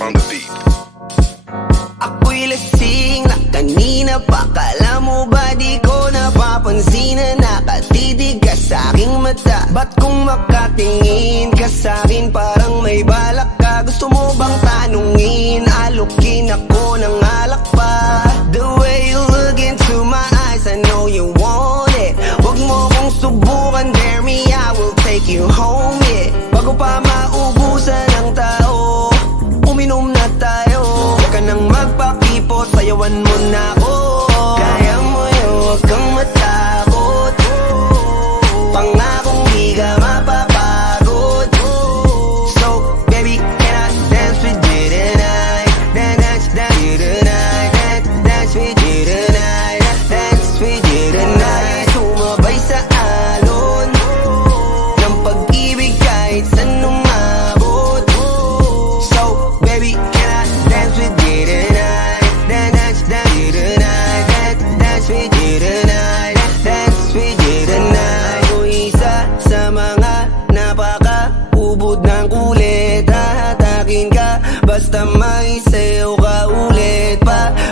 on the beat. Ako'y lasing na kanina pa. Kala mo ba di ko napapansin na nakatitig ka sa'king mata? Ba't kung makatingin ka sa'kin parang may balak ka? Gusto mo bang tanungin? Alukin ako ng alak pa. The way you look into my eyes, I know you want it. Wag mo kong subukan, dare me, I will take you home, yeah. Bago pa maubusan ng tao, uminom na tayo. Huwag ka nang magpakipot, sayawan mo na ako. Kaya mo yun, huwag kang matakot. Pangakong di ka mapapagod. So, baby, can I dance with you tonight? Dance with you tonight. Dance with you tonight. Dance with you tonight. Sumabay sa alon ng pag-ibig kahit saan umabot. So, baby, can I dance with you tonight? Dance with you tonight. Dance with you tonight. Dance with you tonight. O isa sa mga napaka-ubod ng kulit. Hahatakin ka basta may sayo ka ulit.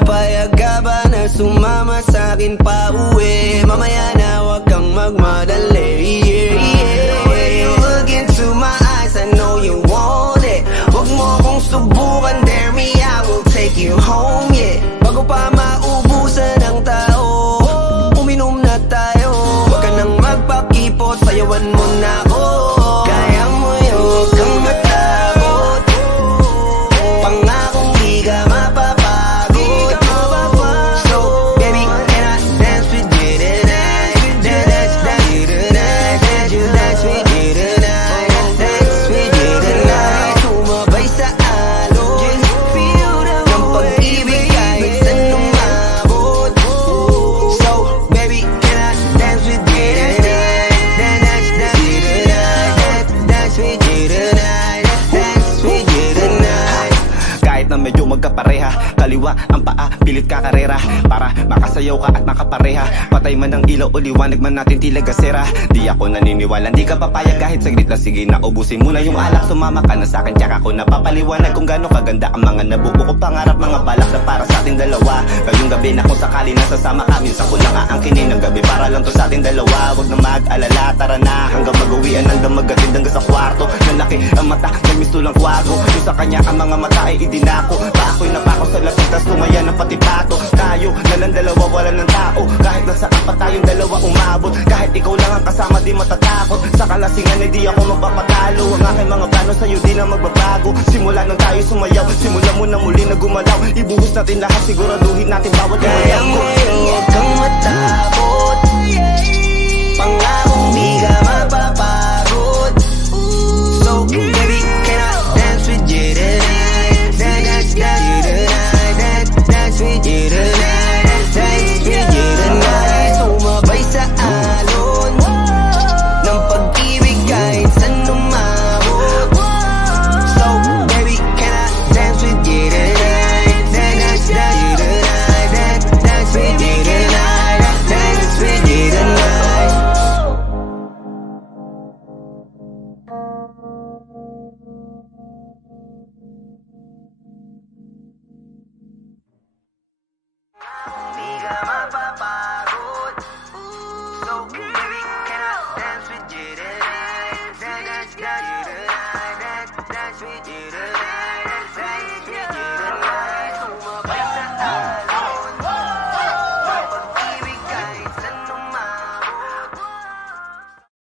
Payag ka ba na sumama sa'kin pa uwi? Mamaya na wag kang magmadali, yeah, yeah. The way you look into my eyes, I know you want it. Wag mo kong subukan, dare me, I will take you home, yeah. Bago pa maubusan ng tao, uminom na tayo. Wag ka nang magpakipot, sayawan mo na ako. Kaya mo yun, huwag kang matakot. Pangakong di ka mapapagod. So, baby, can I dance with you tonight? Dance with you tonight. Dance with you tonight. Dance with you tonight. Sumabay sa alon ng pag-ibig kahit saan umabot. So, baby, can I dance with you tonight? Dance with you tonight. Dance with you tonight. Dance with you tonight. Kahit na medyo magkapareha, kaliwa ang paa, pilit ka karera. Para makasayaw ka at makapareha. Patay man ang ilaw o liwanag man natin tila gasera. Di ako naniniwala, di ka papayag kahit saglit na. Sige na, ubusin mo na yung alak. Sumama ka na sa'kin, tsaka ko napapaliwanag kung gaano kaganda ang mga nabuo ko pangarap. Mga balak na para sa ating dalawa. Ngayong gabi na kung sakali nasasama ka, minsan ko lang aangkinin ng gabi para lang to sa ating dalawa. Huwag na mag-alala, tara na hanggang mag-uwian, hanggang magatid hanggang sa kwarto. Nalaki ang mata, may misto lang kwago. Yung sa kanya ang mga mata ay idinako. Ako'y napako sa lasing, tas tumaya ng pati pato. Tayo nalang dalawa, wala ng tao. Kahit nasa pa tayong dalawa umabot. Kahit ikaw lang ang kasama, di matatakot. Sa kalasingan ay di ako magpapatalo. Ang aking mga plano sa'yo di na magbabago. Simula nang tayo sumayaw, simula mo na muli na gumalaw. Ibuhos natin lahat, siguraduhin natin bawat Kaya mo yun, huwag kang matakot. Pangakong di ka